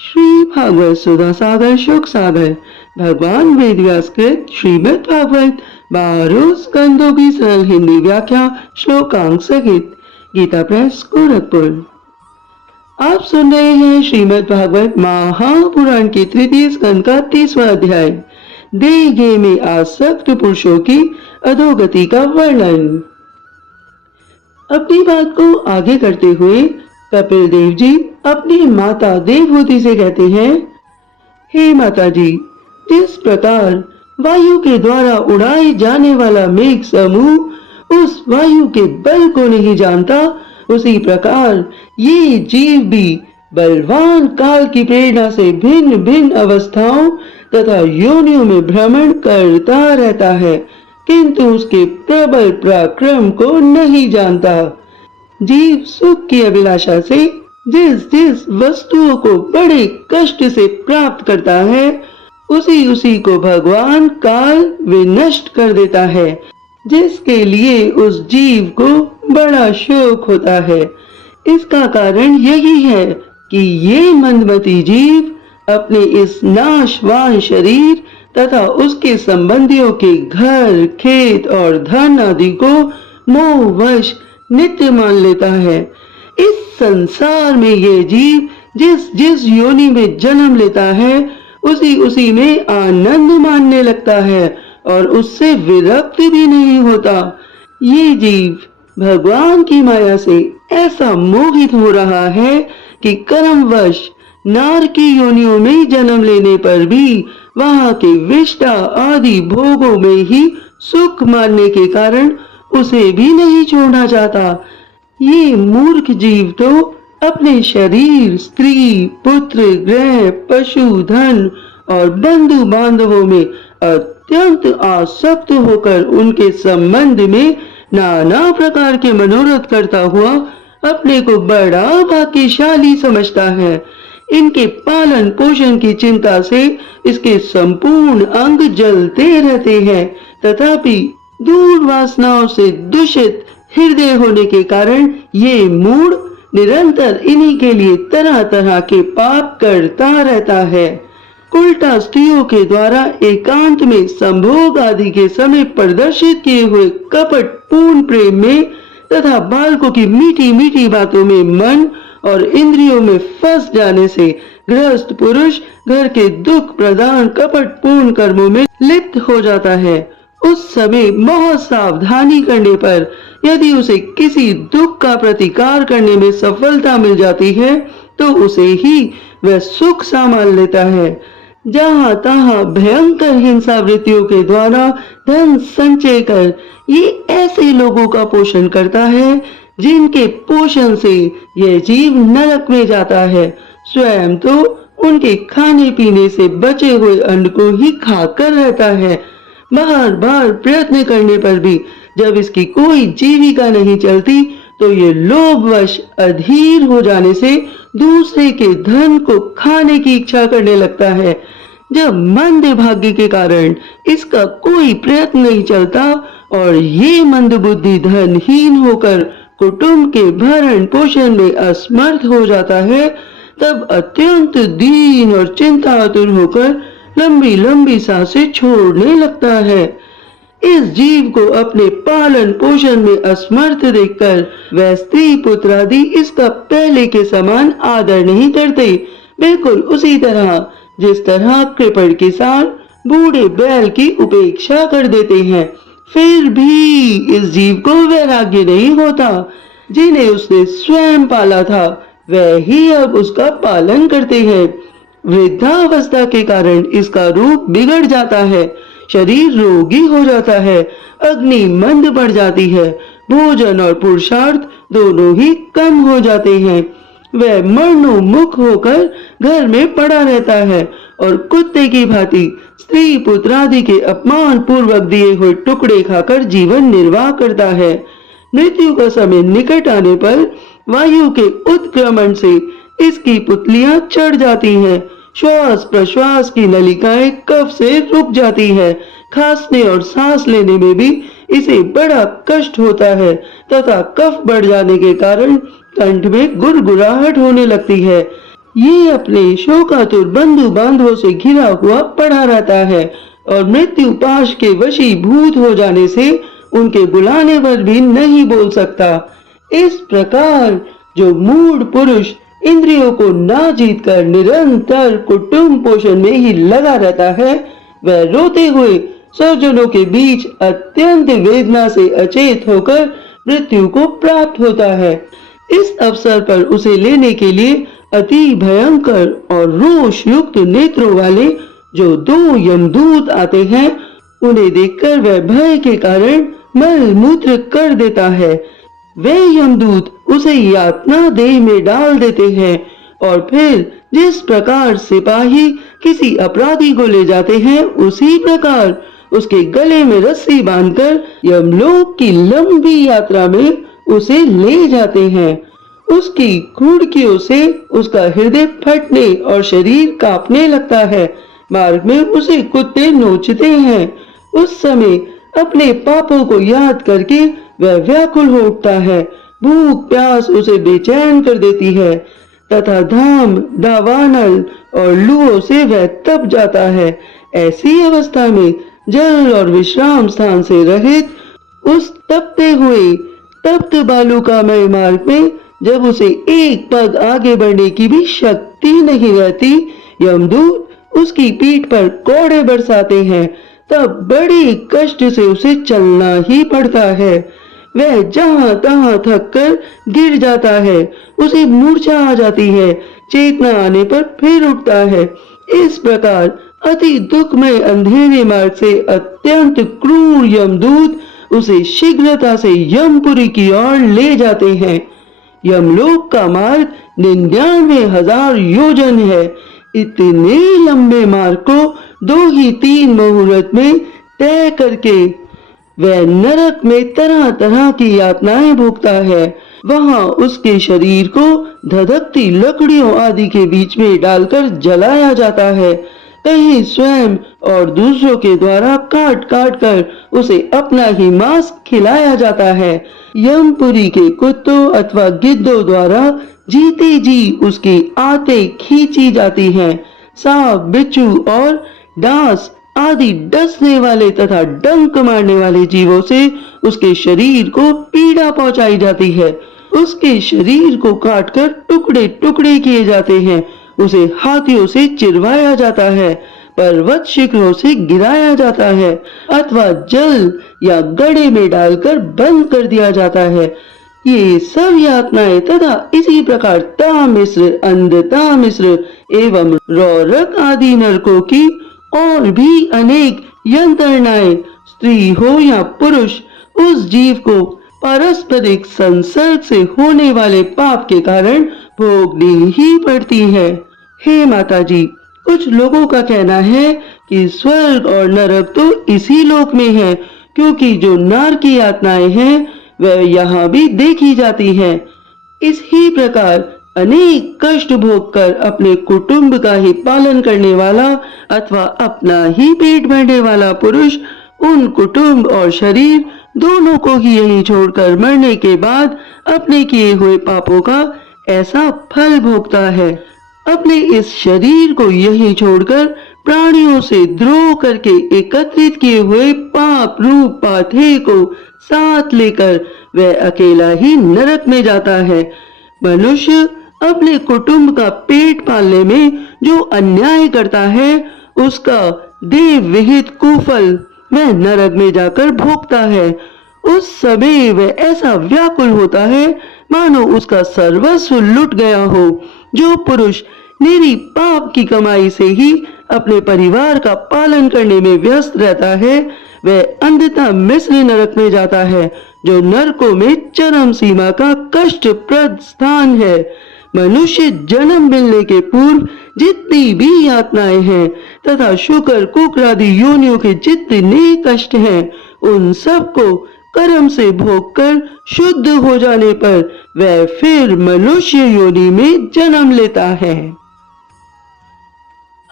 श्री भागवत सुधा सागर शुक सागर भगवान वेदव्यास कृत श्रीमद् भागवत 12 स्कंदों की सरल हिंदी व्याख्या श्लोकांक सहित गीता प्रेस गोरखपुर। आप सुन रहे हैं श्रीमद् भागवत महापुराण के तृतीय स्कंद का 30वां अध्याय देह में आसक्त पुरुषों की अधोगति का वर्णन। अपनी बात को आगे करते हुए कपिल देव जी अपनी माता देवहूति से कहते हैं, हे माता जी, जिस प्रकार वायु के द्वारा उड़ाए जाने वाला मेघ समूह उस वायु के बल को नहीं जानता, उसी प्रकार ये जीव भी बलवान काल की प्रेरणा से भिन्न भिन्न अवस्थाओं तथा योनियों में भ्रमण करता रहता है, किंतु उसके प्रबल पराक्रम को नहीं जानता। जीव सुख की अभिलाषा से जिस जिस वस्तुओं को बड़े कष्ट से प्राप्त करता है, उसी उसी को भगवान काल विनष्ट कर देता है, जिसके लिए उस जीव को बड़ा शोक होता है। इसका कारण यही है कि ये मंदमती जीव अपने इस नाशवान शरीर तथा उसके संबंधियों के घर, खेत और धन आदि को मोहवश नित्य मान लेता है। इस संसार में ये जीव जिस जिस योनि में जन्म लेता है, उसी उसी में आनंद मानने लगता है और उससे विरक्त भी नहीं होता। ये जीव भगवान की माया से ऐसा मोहित हो रहा है कि कर्मवश नार की योनियों में जन्म लेने पर भी वहां के विष्टा आदि भोगों में ही सुख मानने के कारण उसे भी नहीं छोड़ना चाहता। ये मूर्ख जीव तो अपने शरीर, स्त्री, पुत्र, गृह, पशु, धन और बंधु बांधवों में अत्यंत आसक्त होकर उनके संबंध में नाना प्रकार के मनोरथ करता हुआ अपने को बड़ा भाग्यशाली समझता है। इनके पालन पोषण की चिंता से इसके संपूर्ण अंग जलते रहते हैं, तथापि दूर वासनाओं से दूषित हृदय होने के कारण ये मूढ़ निरंतर इन्हीं के लिए तरह तरह के पाप करता रहता है। उल्टा स्त्रियों के द्वारा एकांत में संभोग आदि के समय प्रदर्शित किए हुए कपट पूर्ण प्रेम में तथा बालकों की मीठी मीठी बातों में मन और इंद्रियों में फंस जाने से गृहस्थ पुरुष घर के दुख प्रदान कपट पूर्ण कर्मों में लिप्त हो जाता है। उस समय बहुत सावधानी करने पर यदि उसे किसी दुख का प्रतिकार करने में सफलता मिल जाती है, तो उसे ही वह सुख संभाल लेता है। जहाँ तहाँ भयंकर हिंसा वृत्तियों के द्वारा धन संचय कर ये ऐसे लोगों का पोषण करता है जिनके पोषण से यह जीव नरक में जाता है। स्वयं तो उनके खाने पीने से बचे हुए अन्न को ही खाकर रहता है। बार बार प्रयत्न करने पर भी जब इसकी कोई जीविका नहीं चलती, तो ये लोभवश अधीर हो जाने से दूसरे के धन को खाने की इच्छा करने लगता है। जब मंद भाग्य के कारण इसका कोई प्रयत्न नहीं चलता और ये मंद बुद्धि धनहीन होकर कुटुंब के भरण पोषण में असमर्थ हो जाता है, तब अत्यंत दीन और चिंतातुर होकर लंबी लंबी सांसें छोड़ने लगता है। इस जीव को अपने पालन पोषण में असमर्थ देखकर वह स्त्री पुत्र आदि इसका पहले के समान आदर नहीं करते। बिल्कुल उसी तरह जिस तरह कृपण किसान बूढ़े बैल की उपेक्षा कर देते हैं, फिर भी इस जीव को वैराग्य नहीं होता। जिन्हें उसने स्वयं पाला था वह ही अब उसका पालन करते हैं। वृद्धावस्था के कारण इसका रूप बिगड़ जाता है, शरीर रोगी हो जाता है, अग्नि मंद बढ़ जाती है, भोजन और पुरुषार्थ दोनों ही कम हो जाते हैं। वह मरणोन्मुख होकर घर में पड़ा रहता है और कुत्ते की भांति स्त्री पुत्र आदि के अपमान पूर्वक दिए हुए टुकड़े खाकर जीवन निर्वाह करता है। मृत्यु का समय निकट आने पर वायु के उत्क्रमण से इसकी पुतलियां चढ़ जाती हैं, श्वास प्रश्वास की नलिकाएं कफ से रुक जाती है, खांसने और सांस लेने में भी इसे बड़ा कष्ट होता है तथा कफ बढ़ जाने के कारण कंठ में गुड़गुड़ाहट होने लगती है। ये अपने शोकातुर बंधु बांधवों से घिरा हुआ पड़ा रहता है और मृत्यु पाश के वशीभूत हो जाने से उनके बुलाने पर भी नहीं बोल सकता। इस प्रकार जो मूढ़ पुरुष इंद्रियों को ना जीतकर निरंतर कुटुंब पोषण में ही लगा रहता है, वह रोते हुए स्वजनों के बीच अत्यंत वेदना से अचेत होकर मृत्यु को प्राप्त होता है। इस अवसर पर उसे लेने के लिए अति भयंकर और रोष युक्त नेत्रों वाले जो 2 यमदूत आते हैं, उन्हें देखकर वह भय के कारण मल मूत्र कर देता है। वे यमदूत उसे यातना देह में डाल देते हैं और फिर जिस प्रकार सिपाही किसी अपराधी को ले जाते हैं, उसी प्रकार उसके गले में रस्सी बांधकर यमलोक की लंबी यात्रा में उसे ले जाते हैं। उसकी घुड़कियों से उसका हृदय फटने और शरीर कांपने लगता है। मार्ग में उसे कुत्ते नोचते हैं। उस समय अपने पापों को याद करके वह व्याकुल हो उठता है। भूख प्यास उसे बेचैन कर देती है तथा धाम दावानल और लूओं से वह तप जाता है। ऐसी अवस्था में जल और विश्राम स्थान से रहित उस तपते हुए तप्त बालुकामय मार्ग में जब उसे एक पग आगे बढ़ने की भी शक्ति नहीं रहती, यमदूत उसकी पीठ पर कोड़े बरसाते हैं। तब बड़े कष्ट से उसे चलना ही पड़ता है। वह जहां तहां थक कर गिर जाता है। उसे मूर्छा आ जाती है। चेतना आने पर फिर उठता है। इस प्रकार अति दुखमय अंधेरे मार्ग से अत्यंत क्रूर यमदूत उसे शीघ्रता से यमपुरी की ओर ले जाते हैं। यमलोक का मार्ग 99,000 योजन है। इतने लंबे मार्ग को 2 ही 3 मुहूर्त में तय करके वह नरक में तरह तरह की यातनाएं भोगता है। वहां उसके शरीर को धधकती लकड़ियों आदि के बीच में डालकर जलाया जाता है। कहीं स्वयं और दूसरों के द्वारा काट काट कर उसे अपना ही मांस खिलाया जाता है। यमपुरी के कुत्तों अथवा गिद्धों द्वारा जीते जी उसकी आंतें खींची जाती हैं। सांप बिच्छू और डांस आदि डसने वाले तथा डंक मारने वाले जीवों से उसके शरीर को पीड़ा पहुंचाई जाती है। उसके शरीर को काटकर टुकड़े टुकड़े किए जाते हैं। उसे हाथियों से चिरवाया जाता है, पर्वत शिखरों से गिराया जाता है अथवा जल या गड्ढे में डालकर बंद कर दिया जाता है। ये सब यातनाएं तथा इसी प्रकार तामिश्र अंधतामिश्र एवं रौरक आदि नरकों की और भी अनेक यंत्रणाएं स्त्री हो या पुरुष उस जीव को पारस्परिक संसर्ग से होने वाले पाप के कारण भोगनी ही पड़ती है। हे माता जी, कुछ लोगों का कहना है कि स्वर्ग और नरक तो इसी लोक में है, क्योंकि जो नर की यातनाएं हैं वह यहाँ भी देखी जाती हैं। इस ही प्रकार अनेक कष्ट भोग कर अपने कुटुंब का ही पालन करने वाला अथवा अपना ही पेट भरने वाला पुरुष उन कुटुंब और शरीर दोनों को ही यहीं छोड़कर मरने के बाद अपने किए हुए पापों का ऐसा फल भोगता है। अपने इस शरीर को यहीं छोड़कर प्राणियों से द्रोह करके एकत्रित किए हुए पाप रूप पाथे को साथ लेकर वह अकेला ही नरक में जाता है। मनुष्य अपने कुटुंब का पेट पालने में जो अन्याय करता है, उसका देव विहित कुफल वह नरक में जाकर भोगता है। उस समय वह ऐसा व्याकुल होता है मानो उसका सर्वस्व लुट गया हो। जो पुरुष निरी पाप की कमाई से ही अपने परिवार का पालन करने में व्यस्त रहता है, वह अंधता मिस्र नरक में जाता है, जो नरकों में चरम सीमा का कष्टप्रद स्थान है। मनुष्य जन्म मिलने के पूर्व जितनी भी यातनाएं हैं तथा शुकर कुकर आदि योनियों के जितने कष्ट हैं, उन सब को कर्म से भोग कर शुद्ध हो जाने पर वह फिर मनुष्य योनि में जन्म लेता है।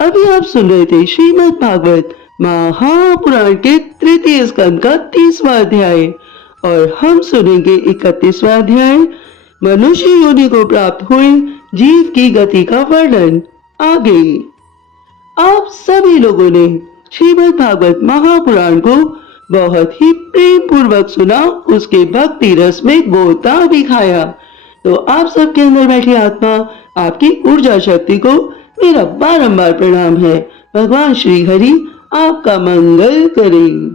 अभी आप सुन रहे थे श्रीमद् भागवत महापुराण के 3य स्कंद का 30वां अध्याय और हम सुनेंगे 31वां अध्याय। मनुष्य योनि को प्राप्त हुए जीव की गति का वर्णन। आगे आप सभी लोगों ने श्रीमद् भागवत महापुराण को बहुत ही प्रेम पूर्वक सुना, उसके भक्ति रस में गोता भी खाया। तो आप सबके अंदर बैठी आत्मा, आपकी ऊर्जा शक्ति को मेरा बारंबार प्रणाम है। भगवान श्री हरि आपका मंगल करें।